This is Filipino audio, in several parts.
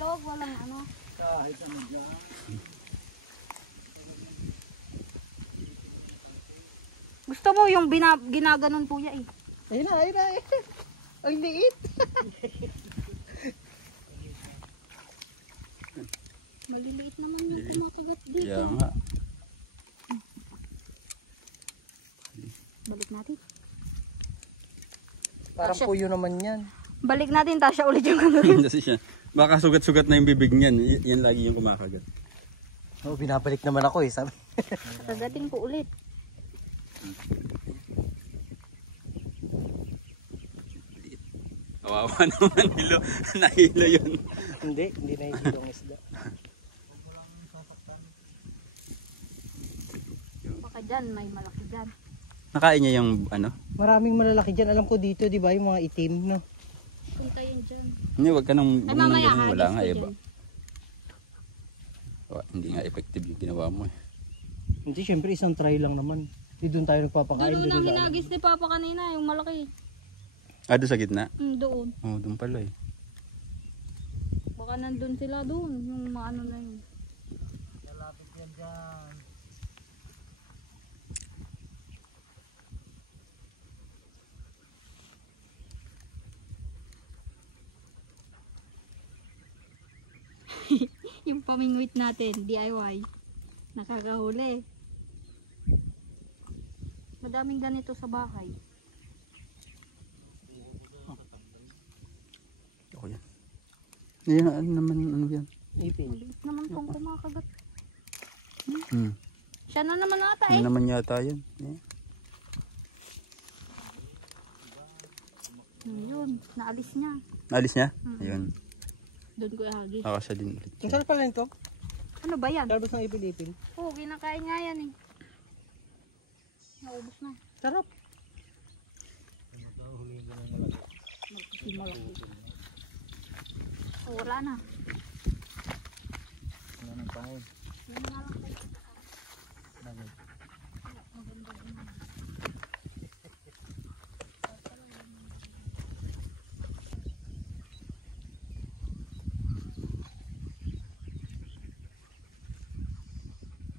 itlog, walang ano. Kahit ano dyan. Gusto mo yung ginaganon po ya eh. Ayun na. Ang liit. Maliliit naman yung kumakagat dito. Kaya nga. Balik natin. Parang Tasha. puyo naman yan. Balik natin, Tasha ulit yung ano. Kasi siya. Baka sugat-sugat na yung bibig niyan. Yan lagi yung kumakagat. Oo, binabalik naman ako eh. Sabi. Kagatin ko ulit. Kawawa naman hilo. Nahilo yun. Hindi nahihilong isda. Baka dyan, may malaki dyan. Nakain niya yung ano? Maraming malalaki dyan. Alam ko dito, di ba? Yung mga itim, no? Punta yun dyan. Hindi, wag ka nang Ay mamaya, wala nga hagis iba. ko dyan. Hindi nga effective yung ginawa mo eh. Hindi, syempre isang try lang naman. Di doon tayo nagpapakain. Doon Di namin nila alam. nagis ni Papa kanina, yung malaki. Doon sa gitna? Doon. Oo, doon pala eh. Baka nandun sila doon, yung mga ano na yun. Malapit yan dyan. Yung pamingwit natin, DIY. Nakakahuli. Madaming ganito sa bahay. Ako yan. Yan, ano naman, ano yan? Ipin. Maliit naman tong kumakagat. Hmm. Siya na naman ata Ano eh. naman yata yan? Yun, naalis niya. Alis niya? Ayun. Doon ko ihagis. Ako siya din ulit. Ang sarap pala nito. Ano ba yan? Talbos ng ipin-ipin. Oo, kinakain nga yan eh. Naubos na. Sarap. Malaki. Oh, wala na. Ano nang pangon? Yan na lang tayo.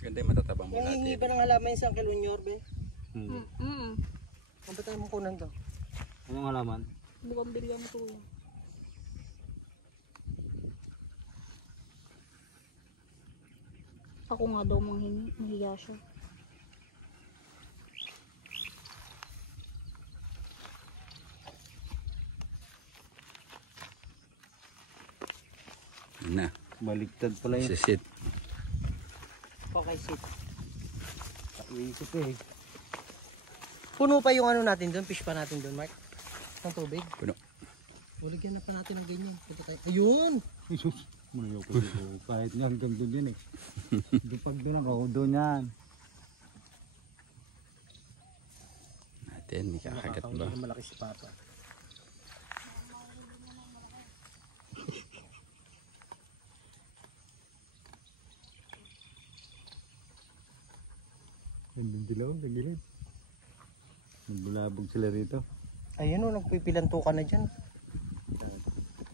Ganda yung matatabang Yung bulate. hingi ba ng halaman sa Uncle Unyor, be? Ang ba't tayo mong kunan to? Anong halaman? Buwang bilyan ito yan. Ako nga daw manghingi. Mahiya siya. Yun na. Baligtad pala Sisit. Okay, sit. Iisip eh. Puno pa yung ano natin doon, fish pa natin doon, Mark. Ng tubig. Puno. Uligyan na pa natin ng ganyan. Punta tayo. Ayun! Kahit nga hanggang doon yun eh. Doon pag doon ako, doon yan. Natin, may kakagat ba? Nakakahuli na malaki si Papa. Nandun dilaw, nagilid. Nagbulabog sila rito. Ayun o, nagpipilanto ka na dyan.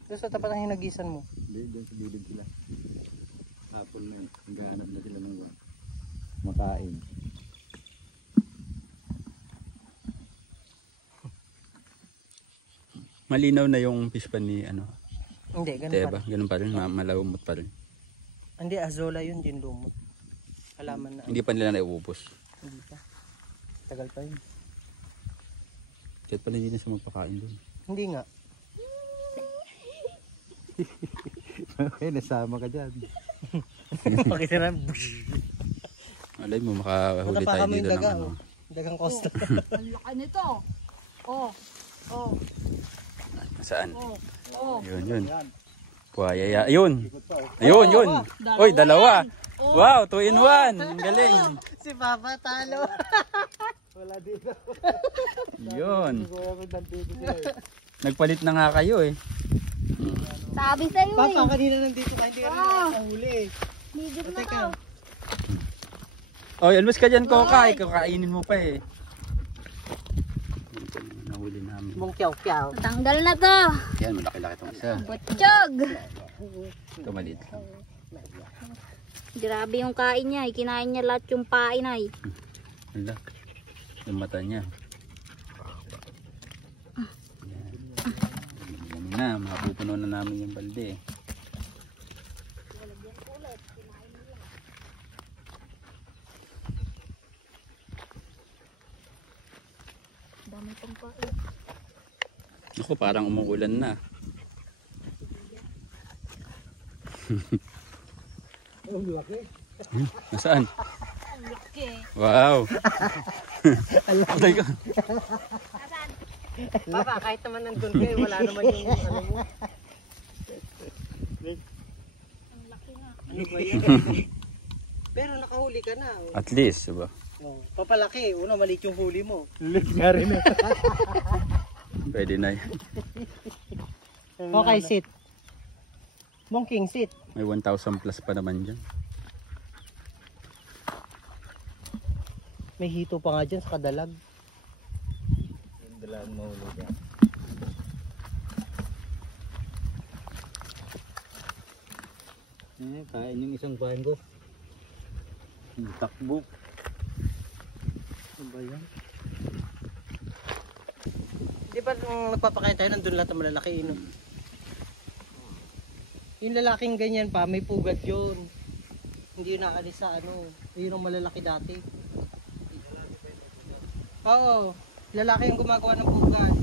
Doon sa tapat ng hinagisan mo. Hindi, doon sa bilid sila. Hapon na yun, naghahanap na sila ng makain. Malinaw na yung fish pan ni ano. Hindi, ganun Teba, pa. ganun pa rin, malawamot pa rin. Hindi, azola yun, din lumot. Halaman na. Hindi pa nila naiubos. Hindi pa. Tagal pa yun. Kahit pala hindi na siya magpakain doon. Hindi nga. Okay, nasama ka dyan. Pakita na. Malay mo, makahuli Punta pa tayo kami dito yung ng daga. ano. Oh. Dagang costa. Ang laki nito. Oh. Oh. Saan? Oh. Oh. Yun, yun. Puwayaya. Ayun! Ayun, yun! Dalawa Uy, dalawa! yan. Oh. Wow, 2 in 1! Ang galing! Si Papa talo. Wala dito. Yun. Wala ko nandito sila eh. Nagpalit na nga kayo eh. Sabi sa'yo eh. Papa, kanina nandito ka. Hindi ka rin nakahuli eh. Medium na Teka. to. Oh, almost ka dyan, Koka. Kakainin mo pa eh. Nahuli namin. Mong kyaw-kyaw. Tanggal na to. Yan, malaki-laki itong isa. Butchog. Ito maliit lang. Grabe yung kain niya. Kinain niya lahat yung pain ay. Wala. Yung mata niya. Yan na, mapupuno na namin yung balde. Dami pang pain. Ako, parang umuulan na. Nasaan? Ang laki. Wow! Patay ka. Papa, kahit naman nandun kayo, wala naman yung ano mo. Ang laki nga. Ano ba yan? Pero nakahuli ka na. At least, diba? Oh, papalaki. Una, maliit yung huli mo. Pwede na yun. Okay, sit. Mongking, sit. May 1,000 plus pa naman dyan. May hito pa nga dyan sa kadalag. Yung dalaan mahulog yan. Kain yung isang bahan ko. Yung takbo. Ano ba yan? Di ba nung nagpapakain tayo, nandun lahat ang malalaki, no? Yung lalaking ganyan pa, may pugad yun. Hindi yun naalis sa ano. Yun ang malalaki dati. Oo, lalaki yung gumagawa ng pugad.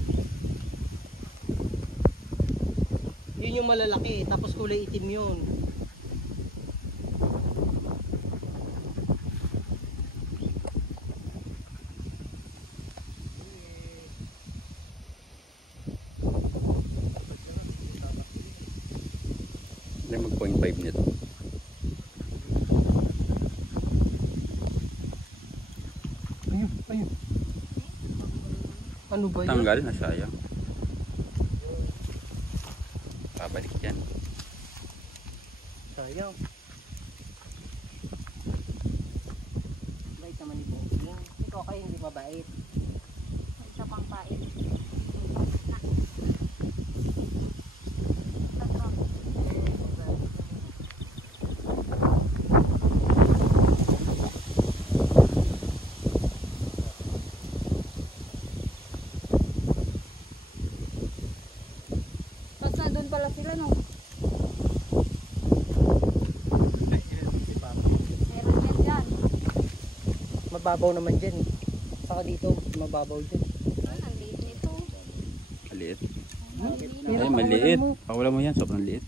Yun yung malalaki, tapos kulay itim yun. May mag 0.5 nito. Ayun, ayun. Ano ba yun? Tanggal na sayang. Babalik yan. Sayang. Bait naman ni Bongking. Ikaw kayo hindi mabait. May isa pang pain. Tapos nandun pala sila no? Meron yan dyan. Mababaw naman dyan eh. Saka dito, mababaw dyan. Ang liit nito. Maliit. Hirap Ay, pakawalan maliit. mo. Pakawalan mo yan, sobrang liit.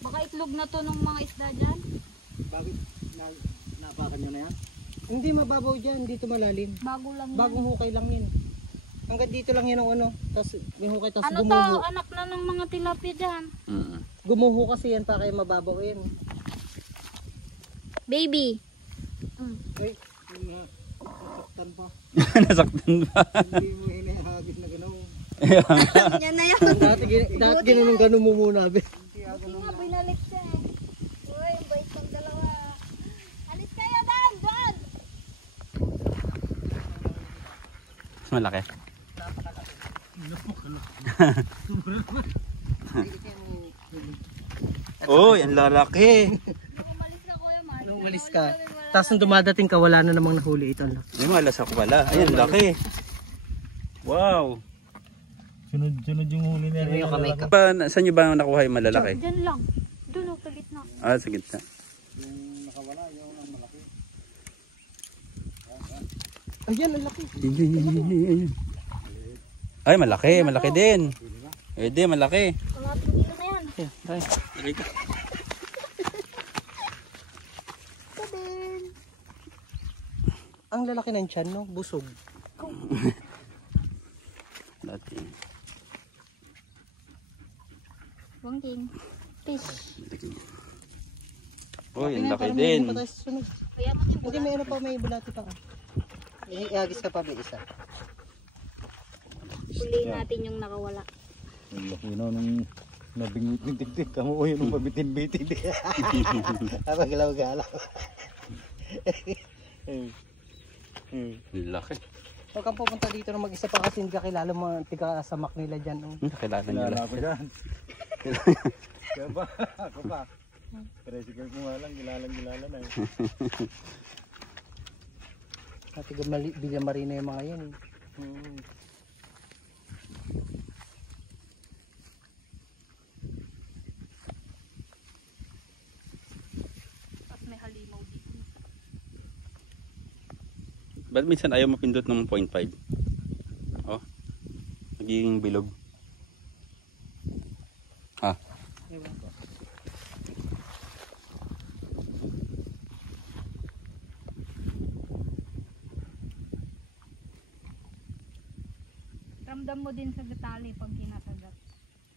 Baka itlog na to ng mga isda dyan. Bakit? Napakan nyo na yan? Hindi mababaw dyan, dito malalim. Bago lang yan. Bagong hukay lang yun. Hanggang dito lang yun ang ano. Tapos yung hukay, tapos Ano to? gumuho. Anak na ng mga tilapia dyan. Gumuho kasi yan para kayo mababaw yan. Baby. Ay, nasaktan pa. Nasaktan ba? Hindi mo hinahagis na gano'n. Yan na yan. Dati ginanong mo muna, be. Hindi nga, binalik siya eh. Uy, bait pang dalawa. Alis kayo Dan! Doon! Malaki. Uy, ang lalaki. Umalis ka Kuya Mar. Nung umalis ka, tapos nung dumadating ka, wala na namang nahuli ito. May malas ako pala. Ayan, laki. Wow. Sunod yung huli na Tingnan yung kamay ka. Saan nyo ba nakuha yung malalaki? Diyan lang. Doon o, sa gitna. Ah, sa gitna. Ayan, ang laki. Ay, malaki. Malaki din. Pwede, malaki. Kalating kilo na yan. Ayan, tayo. Lagay ka. Ito din. Ang lalaki ng tiyan, no? Busog. Dati. Bangking. Fish. Uy, ang laki Parang din. may pa tayo sa sunod. Kaya mo yung Hindi, may ano pa, may bulati pa ka. Iagis ka pa, be, isa. Huliin natin yung nakawala. Ang laki na nung nabingwit ng tiktik. Kamu o yun nung mabitin-bitin. Habang galaw-galaw. Laki. Huwag kang pupunta dito na mag-isa pa kasi hindi ka kilala mga tiga samak nila dyan. Oh. Nakilala nyo Kilala lang. ko dyan. Kaya ba? Ako ba? Tricycle ko nga lang, gilala na eh. Ate Villa Marina yung mga yan eh. At may halimaw dito. Ba't minsan ayaw mapindot ng 0.5? Oh. Nagiging bilog. Ah. Ewan ko. Ramdam mo din sa gatali pag kinakagat.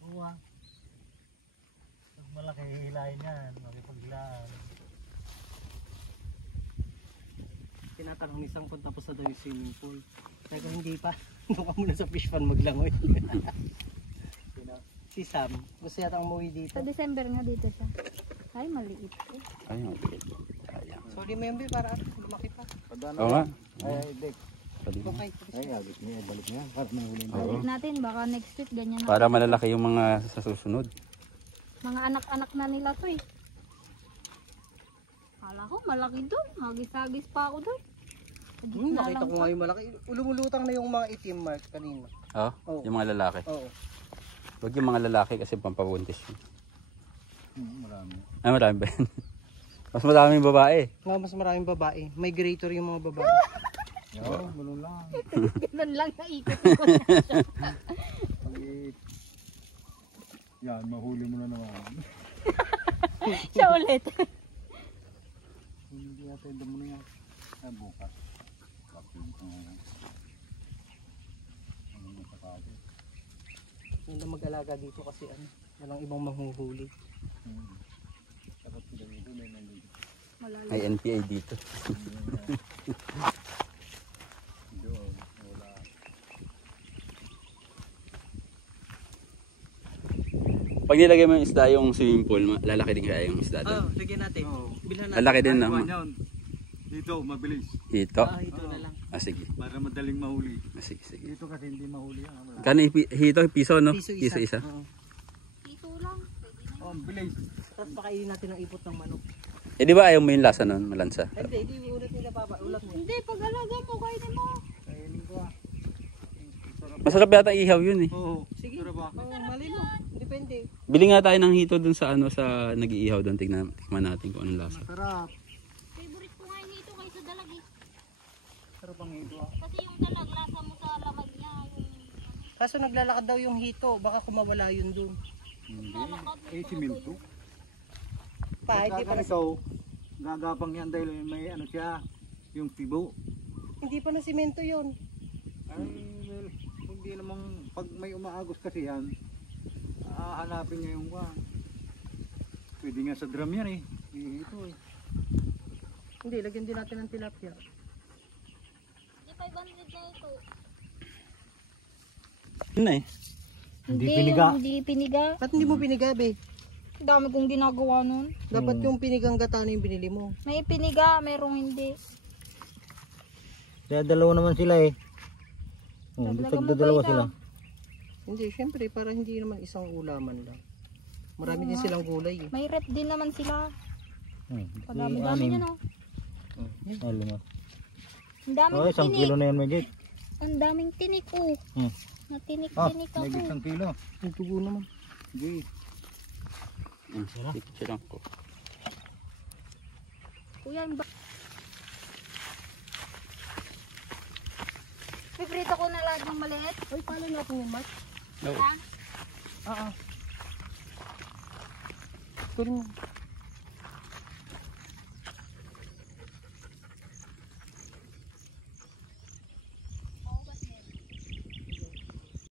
Oo ah. Pag malaki hilahin yan, makipaghilaan. Tinatanong ni Sang kung tapos na daw yung swimming pool. Sabi ko hindi pa. Doon ka muna sa fish pond maglangoy. Si Sam, gusto yata umuwi dito. Sa December nga dito siya. Ay, maliit. Ay, maliit. Sayang. Sorry mo yun, Bi, para lumaki pa. Oo nga. Ay, Dek. Okay. Ay, agad niya, balik niya. Para mahuli na. Oo. Balik natin, baka next week ganyan na. Para malalaki yung mga sa susunod. Mga anak-anak na nila to eh. Kala ko malaki doon. Hagis-hagis pa ako doon. Nakita ko nga yung malaki. Lumulutang na yung mga itim, Mark, kanina. Oh, Oo. yung mga lalaki. Oo. Huwag yung mga lalaki kasi pampabuntis yun. Marami. Ay, marami ba yan? Mas maraming babae. Nga, mas maraming babae. Migrator yung mga babae. Oo, ganun lang. Ganun lang naikot-ikot na siya. Yan, mahuli mo na naman. Siya ulit. Hindi natin ito muna yan. Ay, bukas. Kapin ko nga. Ano na sa kapit? Hindi na mag-alaga dito kasi walang ibang manghuhuli. Dapat sila dito, may nandito. Malalim. May NPA dito. Doon, wala. Pag nilagay mo yung isda yung swimming pool, lalaki din kaya yung isda doon. Lagyan natin. Bilhan natin. Lalaki din, no? Dito, mabilis. Ito? Ito na lang. Ah, sige. Para madaling mahuli. Ah, sige, sige. Dito kasi hindi mahuli. Kano hito? Piso, no? Piso isa. isa. Oo. Ito lang. Pwede na. Oh, bilis. Tapos pakainin natin ng ipot ng manok. Eh, di ba ayaw mo yung lasa nun? Malansa. Hindi ulat nila baba. Ulat mo. Hindi, pag-alaga mo, kainin mo. Kainin ko ah. Masarap yata ihaw yun eh. Oo. Sige. Pero ba? Mali mo. Depende. Bili nga tayo ng hito dun sa nag-iihaw doon. Tikman natin kung anong lasa. Sarap. Favorite ko nga yung hito kaysa dalag eh. Sarap ang ito ah. Kasi yung dalag, lasa mo sa lamag niya. Kaso naglalakad daw yung hito. Baka kumawala yun dun. Hindi. Eh, siminto. Kahit di pa na, ikaw, gagapang yan dahil may ano siya, yung tibo. hindi pa na simento yun. Ay, well, hindi namang, pag may umaagos kasi yan, hanapin niya yung wang. Pwede nga sa drum yan eh. Ito eh. Hindi, lagyan din natin ng tilapia. Hindi 500 na ito. Yun na eh. Hindi piniga. Hindi piniga. Ba't hindi mo pinigabi? Dami kong ginagawa nun. Dapat yung pinigang gata na yung binili mo. May piniga, merong hindi. Kaya dalawa naman sila eh. Dalawa sila. Hindi, syempre para hindi naman isang ulaman lang. Marami din silang gulay eh. May rep din naman sila. Padami-dami niya no. Ang daming tinik. na yan, Megit. Ang daming tinik oh. Natinik-tinik ako. Kilo. Yung tugo naman. Hindi. Picture lang ko. Kuya, yung piprito ko na lahat ng maliit. Ay, paano natin yung Mark? No. Ha? Kunin mo.